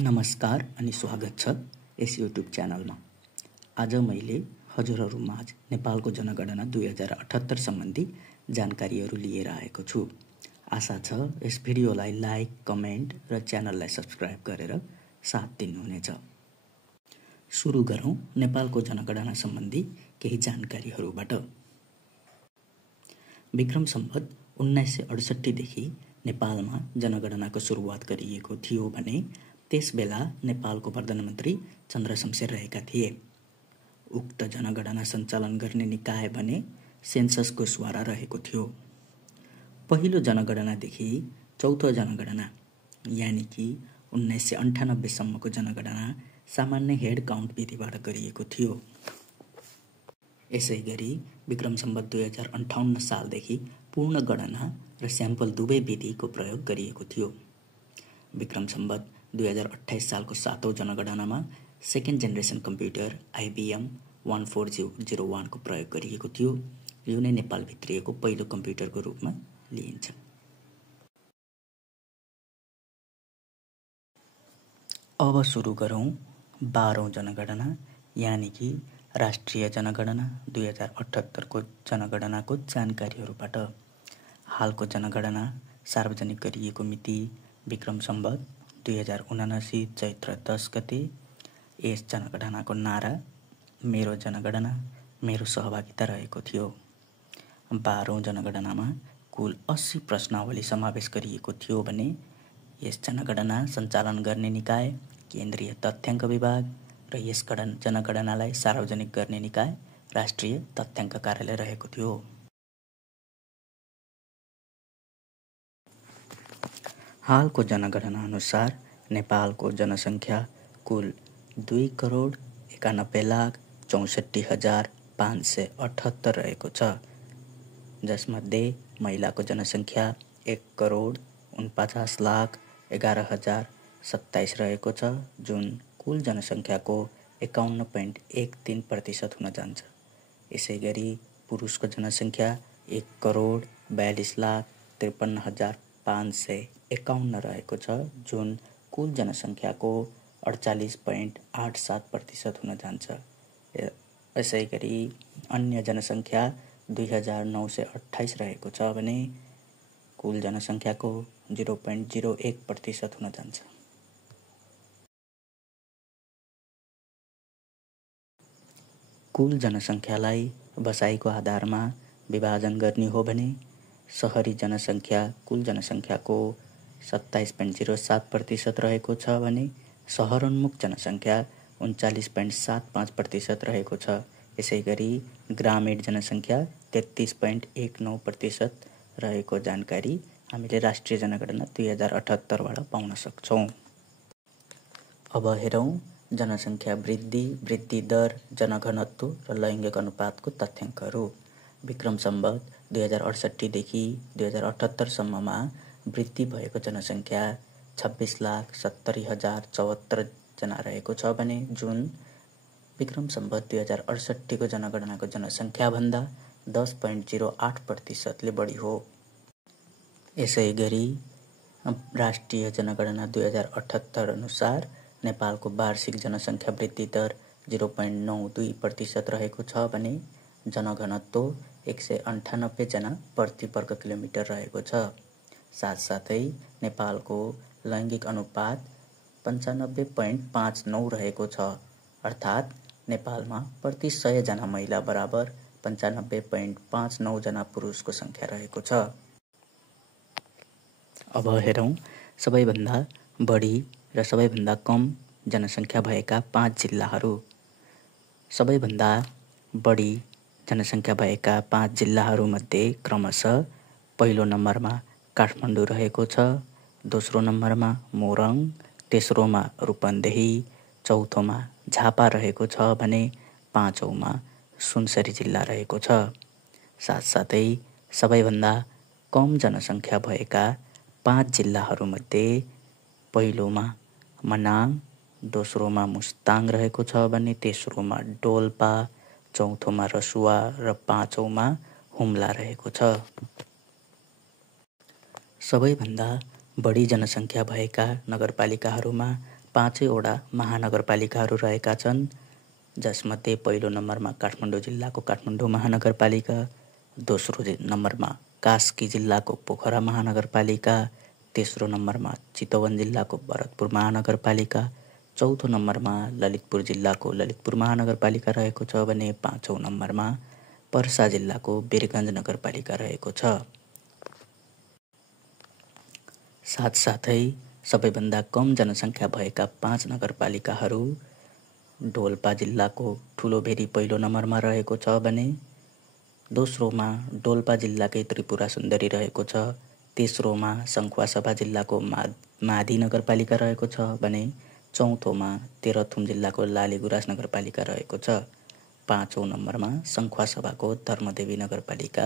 नमस्कार अनि स्वागत छ यस युट्युब च्यानलमा। आज मैले हजुरहरूमाझ नेपालको जनगणना 2078 सम्बन्धी जानकारीहरू लिएर आएको छु। आशा छ यस भिडियोलाई लाइक, कमेन्ट र च्यानललाई सब्स्क्राइब गरेर साथ दिनुहुनेछ। सुरु गरौँ नेपालको जनगणना सम्बन्धी केही जानकारीहरूबाट। विक्रम सम्वत 1968 देखि नेपालमा जनगणनाको सुरुवात गरिएको थियो भने त्यसबेला नेपालको प्रधानमन्त्री चन्द्रशमशेर रहेका थिए। उक्त जनगणना सञ्चालन गर्ने निकाय भने सेन्सस गोसवारा रहेको थियो। पहिलो जनगणनादेखि चौथो जनगणना यानि कि 1998 सम्मको जनगणना सामान्य हेड काउन्ट विधिबाट गरिएको थियो। यसै गरी विक्रम सम्वत 2058 सालदेखि पूर्ण गणना र स्याम्पल दुवै विधिको प्रयोग गरिएको थियो। विक्रम सम्वत 2028 सालको 7औं जनगणनामा सेकेन्ड जेनेरेसन कम्प्युटर IBM 1401 को प्रयोग गरिएको थियो। यो नै नेपाल भित्रिएको पहिलो कम्प्युटरको रूपमा लिइन्छ। अब सुरु गरौँ 12औं जनगणना यानि कि राष्ट्रिय जनगणना 2078 को जनगणनाको जानकारीहरूबाट। हालको जनगणना सार्वजनिक गरिएको मिति विक्रम सम्वत 2079 चैत्र 10 गते। यस जनगणनाको नारा मेरो जनगणना मेरो सहभागिता रहेको थियो। 12औं जनगणनामा कुल 80 प्रश्नावली समावेश गरिएको थियो भने यस जनगणना सञ्चालन गर्ने निकाय केन्द्रीय तथ्याङ्क विभाग र यस जनगणनालाई सार्वजनिक गर्ने निकाय राष्ट्रिय तथ्याङ्क कार्यालय रहेको थियो। हालको जनगणना अनुसार नेपालको जनसङ्ख्या कुल 2,91,64,578 रहेको छ, जसमध्ये महिलाको जनसङ्ख्या 1,49,11,027 रहेको छ, जुन कुल जनसङ्ख्याको 51.13% हुन जान्छ। यसै गरी पुरुषको जनसङ्ख्या 1,42,53,551 रहेको छ, जुन कुल जनसङ्ख्याको 48.87% हुन जान्छ। यसै गरी अन्य जनसङ्ख्या 2,928 रहेको छ भने कुल जनसङ्ख्याको 0.01% हुन जान्छ। कुल जनसङ्ख्यालाई बसाइको आधारमा विभाजन गर्ने हो भने सहरी जनसङ्ख्या कुल जनसङ्ख्याको 27.07% रहेको छ भने सहरोन्मुख जनसङ्ख्या 39.75% रहेको छ। यसै गरी ग्रामीण जनसङ्ख्या 33.19% रहेको जानकारी हामीले राष्ट्रिय जनगणना 2078 पाउन सक्छौँ। अब हेरौँ जनसङ्ख्या वृद्धि, वृद्धि दर, जनघनत्व र लैङ्गिक अनुपातको तथ्याङ्कहरू। विक्रम सम्वत 2068 देखि 2078 सम्ममा वृद्धि भएको जनसङ्ख्या 26,70,074 जना रहेको छ भने जुन विक्रम सम्वत 2068 को जनगणनाको जनसङ्ख्याभन्दा 10.08% बढी हो। यसै गरी राष्ट्रिय जनगणना 2078 अनुसार नेपालको वार्षिक जनसङ्ख्या वृद्धि दर 0.92% रहेको छ भने जनघनत्व 198 जना प्रति वर्ग किलोमिटर रहेको छ। साथसाथै नेपालको लैङ्गिक अनुपात 95.59 रहेको छ, अर्थात् नेपालमा प्रति 100 जना महिला बराबर 95.59 जना पुरुषको सङ्ख्या रहेको छ। अब हेरौँ सबैभन्दा बढी र सबैभन्दा कम जनसङ्ख्या भएका 5 जिल्लाहरू। सबैभन्दा बढी जनसङ्ख्या भएका 5 जिल्लाहरूमध्ये क्रमशः पहिलो नम्बरमा काठमाडौँ रहेको छ, दोस्रो नम्बरमा मोरङ, तेस्रोमा रूपन्देही, चौथोमा झापा रहेको छ भने पाँचौँमा सुनसरी जिल्ला रहेको छ। साथसाथै सबैभन्दा कम जनसङ्ख्या भएका 5 जिल्लाहरूमध्ये पहिलोमा मनाङ, दोस्रोमा मुस्ताङ रहेको छ भने तेस्रोमा डोल्पा, चौथोमा रसुवा र पाँचौँमा हुम्ला रहेको छ। सबैभन्दा बढी जनसङ्ख्या भएका नगरपालिकाहरूमा पाँचैवटा महानगरपालिकाहरू रहेका छन्, जसमध्ये पहिलो नम्बरमा काठमाडौँ जिल्लाको काठमाडौँ महानगरपालिका, दोस्रो नम्बरमा कास्की जिल्लाको पोखरा महानगरपालिका, तेस्रो नम्बरमा चितवन जिल्लाको भरतपुर महानगरपालिका, चौथो नम्बरमा ललितपुर जिल्लाको ललितपुर महानगरपालिका रहेको छ भने पाँचौं नम्बरमा पर्सा जिल्लाको वीरगञ्ज नगरपालिका रहेको छ। साथसाथै सबैभन्दा कम जनसङ्ख्या भएका 5 नगरपालिकाहरू डोल्पा जिल्लाको ठुलोभेरी पहिलो नम्बरमा रहेको छ भने दोस्रोमा डोल्पा जिल्लाकै त्रिपुरा सुन्दरी रहेको छ, तेस्रोमा सङ्खुवासभा जिल्लाको माधी नगरपालिका रहेको छ भने चौथोमा तेह्रथुम जिल्लाको लालीगुराँस नगरपालिका रहेको छ। पाँचौं नम्बरमा सङ्खुवासभाको धर्मदेवी नगरपालिका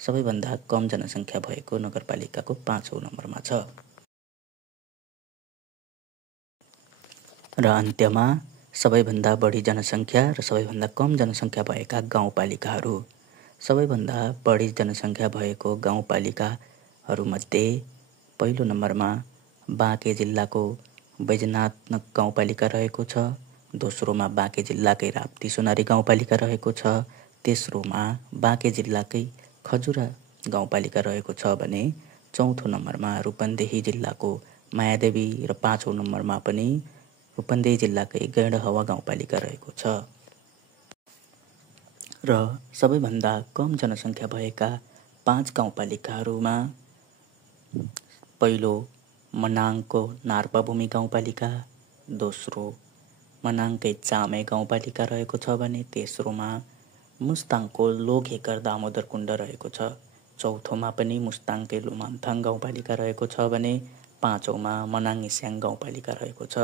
सबैभन्दा कम जनसङ्ख्या भएको नगरपालिकाको 5औं नम्बरमा छ। र अन्त्यमा सबैभन्दा बढी जनसङ्ख्या र सबैभन्दा कम जनसङ्ख्या भएका गाउँपालिकाहरू। सबैभन्दा बढी जनसङ्ख्या भएको गाउँपालिकाहरूमध्ये पहिलो नम्बरमा बाँके जिल्लाको बैजनाथ गाउँपालिका रहेको छ, दोस्रोमा बाँके जिल्लाकै राप्ती सोनारी गाउँपालिका रहेको छ, तेस्रोमा बाँके जिल्लाकै खजुरा गाउँपालिका रहेको छ भने चौथो नम्बरमा रूपन्देही जिल्लाको मायादेवी र पाँचौं नम्बरमा पनि रूपन्देही जिल्लाकै गैंडाहवा गाउँपालिका रहेको छ। र सबैभन्दा कम जनसङ्ख्या भएका 5 गाउँपालिकाहरूमा पहिलो मनाङको नार्पाभूमि गाउँपालिका, दोस्रो मनाङकै चामे गाउँपालिका रहेको छ भने तेस्रोमा मुस्ताङको लोकहेकर दामोदर कुण्ड रहेको छ, चौथोमा पनि मुस्ताङकै लुमान्थाङ गाउँपालिका रहेको छ भने पाँचौंमा मनाङ इस्याङ गाउँपालिका रहेको छ।